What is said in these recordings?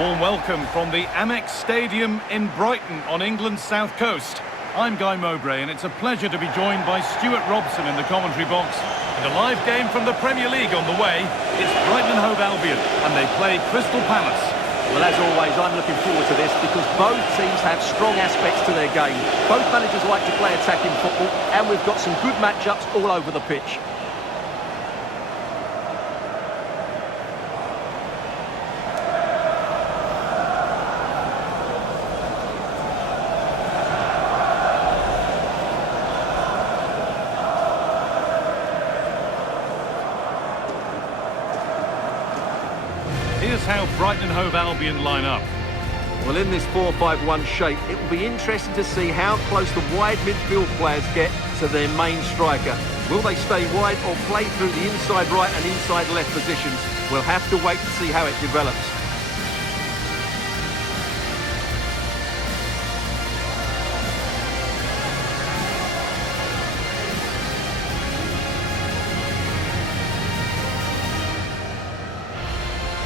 Warm welcome from the Amex Stadium in Brighton on England's south coast. I'm Guy Mowbray and it's a pleasure to be joined by Stuart Robson in the commentary box. And a live game from the Premier League on the way. It's Brighton and Hove Albion and they play Crystal Palace. Well, as always, I'm looking forward to this because both teams have strong aspects to their game. Both managers like to play attacking football and we've got some good matchups all over the pitch. Here's how Brighton and Hove Albion line up. Well, in this 4-5-1 shape, it will be interesting to see how close the wide midfield players get to their main striker. Will they stay wide or play through the inside right and inside left positions? We'll have to wait to see how it develops.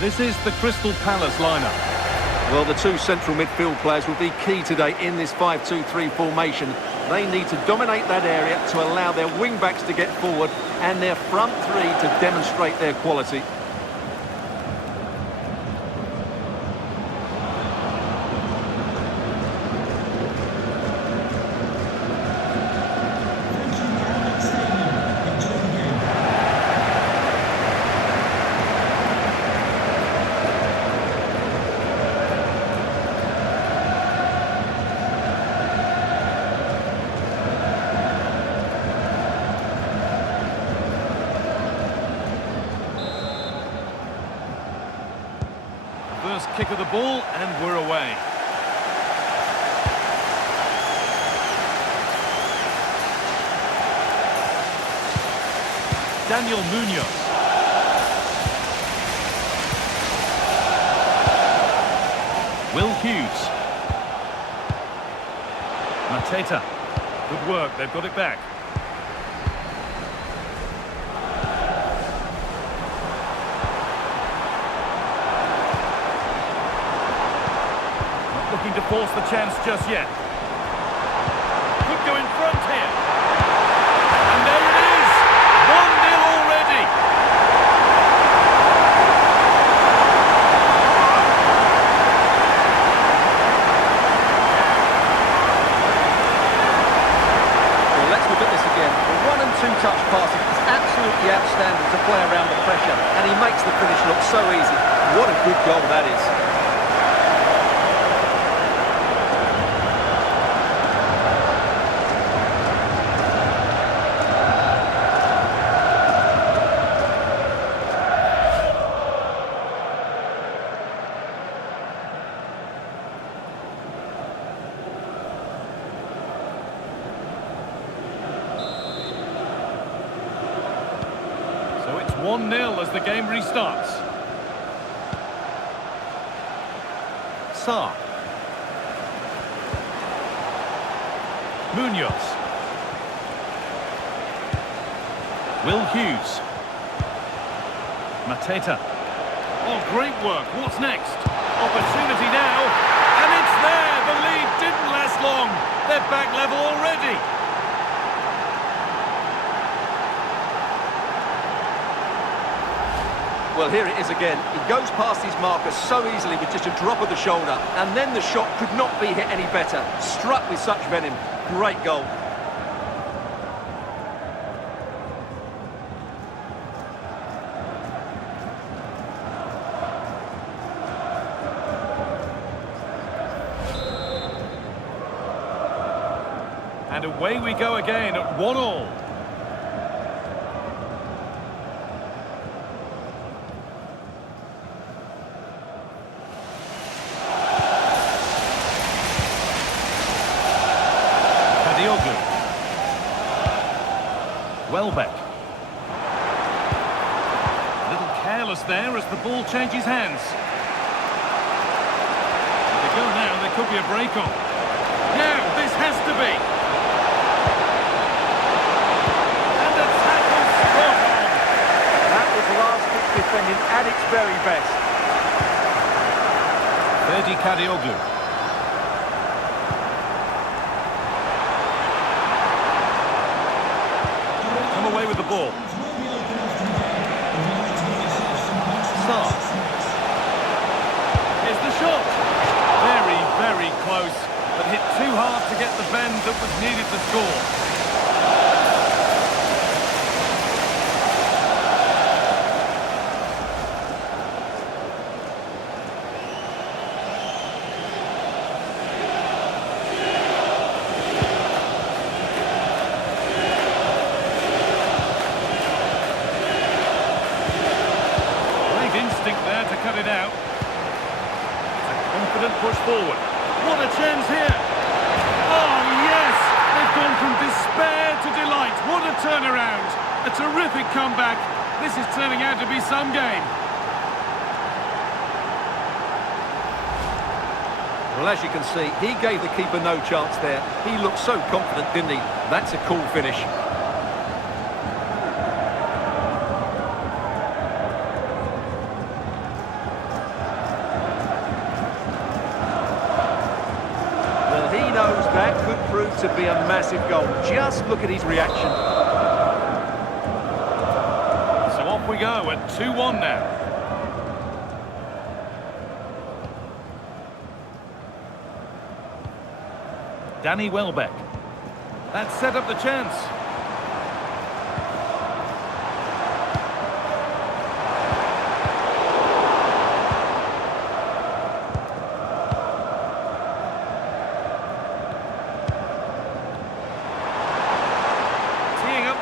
This is the Crystal Palace lineup. Well, the two central midfield players will be key today in this 5-2-3 formation. They need to dominate that area to allow their wing-backs to get forward and their front three to demonstrate their quality. First kick of the ball and we're away. Daniel Munoz. Will Hughes. Mateta. Good work, they've got it back. Looking to force the chance just yet. Could go in front here. And there it is! 1-0 already! Well, let's look at this again. The 1- and 2-touch passing is absolutely outstanding to play around the pressure, and he makes the finish look so easy. What a good goal that is. So it's 1-0 as the game restarts. Sarr. Munoz. Will Hughes. Mateta. Oh, great work. What's next? Opportunity now. And it's there. The lead didn't last long. They're back level already. Well, here it is again. He goes past his marker so easily with just a drop of the shoulder, and then the shot could not be hit any better. Struck with such venom. Great goal. And away we go again at 1-1. Welbeck. A little careless there as the ball changes hands. If they go now, there could be a break on. Now, this has to be. And the tackle spot on. That was last-kick defending at its very best. Ferdi Kadioglu. Come away with the ball. Sarr. Here's the shot. Very, very close, but hit too hard to get the bend that was needed to score. There to cut it out. It's a confident push forward. What a chance here! Oh yes! They've gone from despair to delight. What a turnaround! A terrific comeback. This is turning out to be some game. Well, as you can see, he gave the keeper no chance there. He looked so confident, didn't he? That's a cool finish. That could prove to be a massive goal. Just look at his reaction. So off we go at 2-1 now. Danny Welbeck. That set up the chance.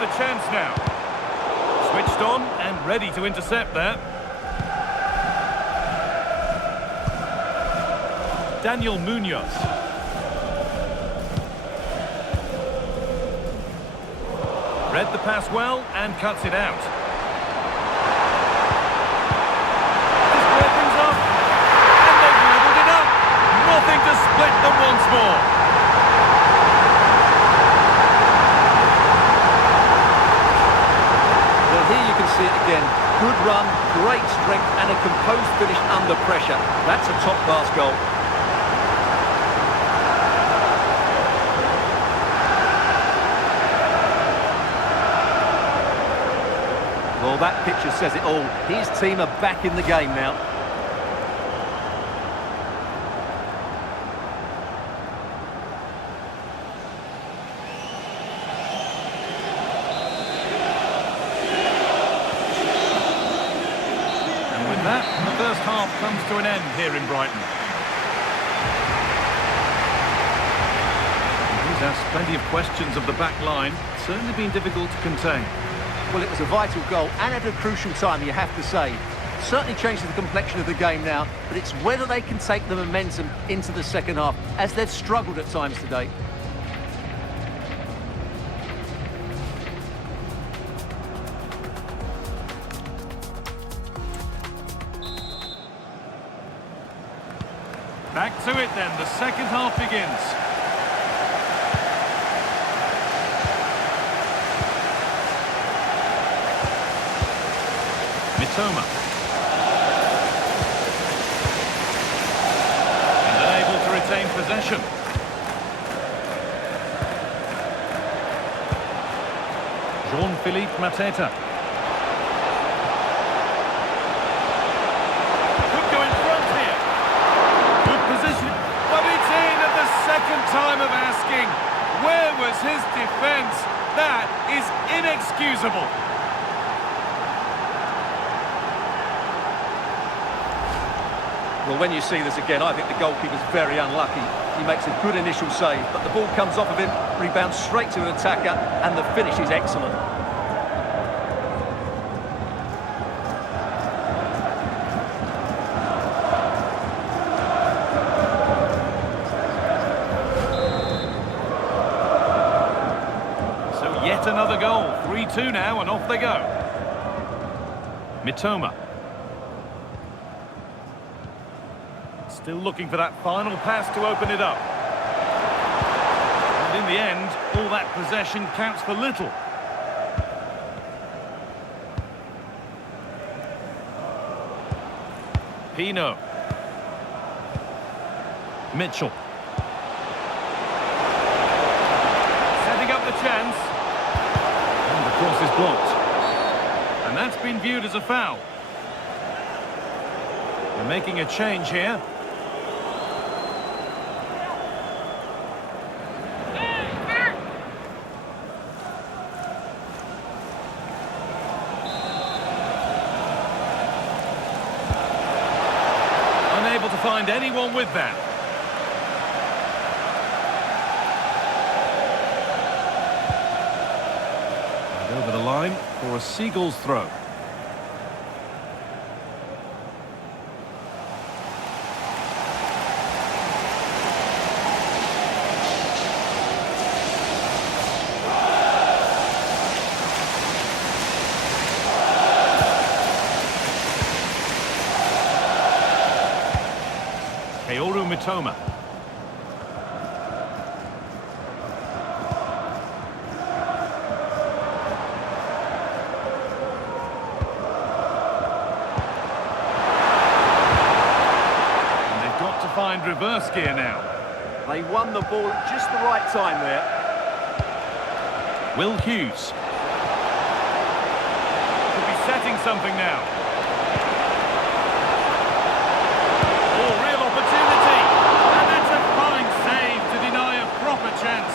The chance now. Switched on and ready to intercept there. Daniel Munoz. Read the pass well and cuts it out. This opens up and they've leveled it up. Nothing to split them once more. Here you can see it again. Good run, great strength, and a composed finish under pressure. That's a top-class goal. Well, that picture says it all. His team are back in the game now. The first half comes to an end here in Brighton. He's asked plenty of questions of the back line. Certainly been difficult to contain. Well, it was a vital goal and at a crucial time, you have to say. Certainly changes the complexion of the game now, but it's whether they can take the momentum into the second half, as they've struggled at times today. Back to it then, the second half begins. Mitoma. And unable to retain possession. Jean-Philippe Mateta. Time of asking, where was his defence? That is inexcusable. Well, when you see this again, I think the goalkeeper's very unlucky. He makes a good initial save, but the ball comes off of him, rebounds straight to an attacker, and the finish is excellent. Yet another goal, 3-2 now, and off they go. Mitoma. Still looking for that final pass to open it up. And in the end, all that possession counts for little. Pino. Mitchell. Setting up the chance. And the cross is blocked. And that's been viewed as a foul. They're making a change here. Unable to find anyone with that. And over the line for a Seagulls throw. Mitoma. And they've got to find reverse gear now. They won the ball at just the right time there. Will Hughes. Could be setting something now. Chance.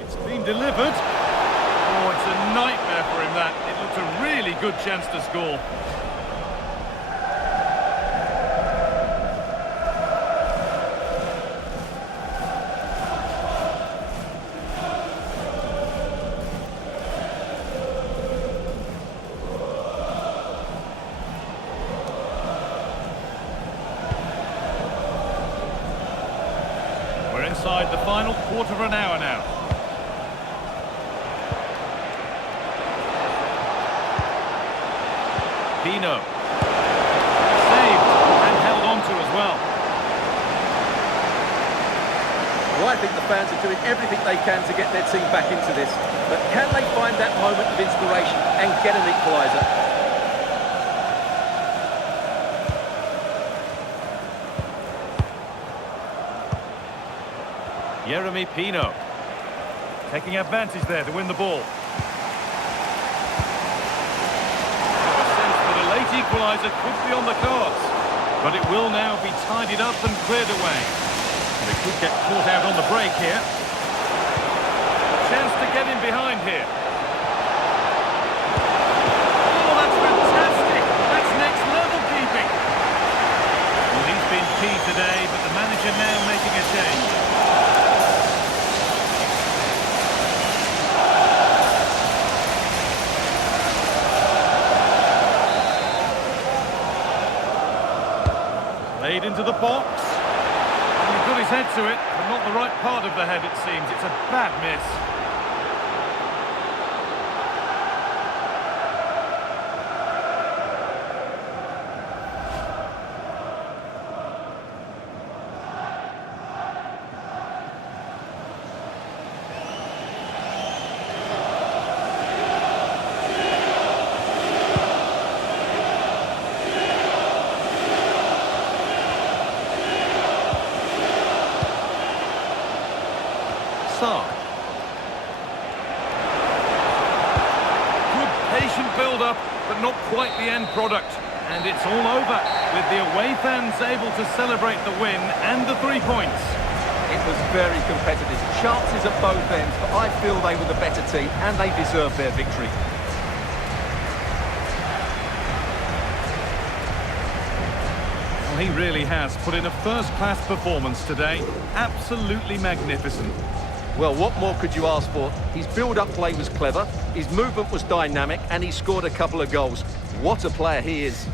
It's been delivered. Oh, it's a nightmare for him that. It looked a really good chance to score. Inside the final quarter of an hour now. Pino. Saved and held on to as well. Well, I think the fans are doing everything they can to get their team back into this. But can they find that moment of inspiration and get an equaliser? Yeremy Pino taking advantage there to win the ball. A sense that a late equaliser could be on the cards, but it will now be tidied up and cleared away. They could get caught out on the break here. Chance to get in behind here. Oh, that's fantastic! That's next level keeping. Well, he's been key today, but the manager now making a change. Played into the box. And he put his head to it, but not the right part of the head, it seems. It's a bad miss. Good patient build-up, but not quite the end product. And it's all over, with the away fans able to celebrate the win and the 3 points. It was very competitive. Chances at both ends, but I feel they were the better team and they deserved their victory. Well, he really has put in a first-class performance today. Absolutely magnificent. Well, what more could you ask for? His build-up play was clever, his movement was dynamic, and he scored a couple of goals. What a player he is.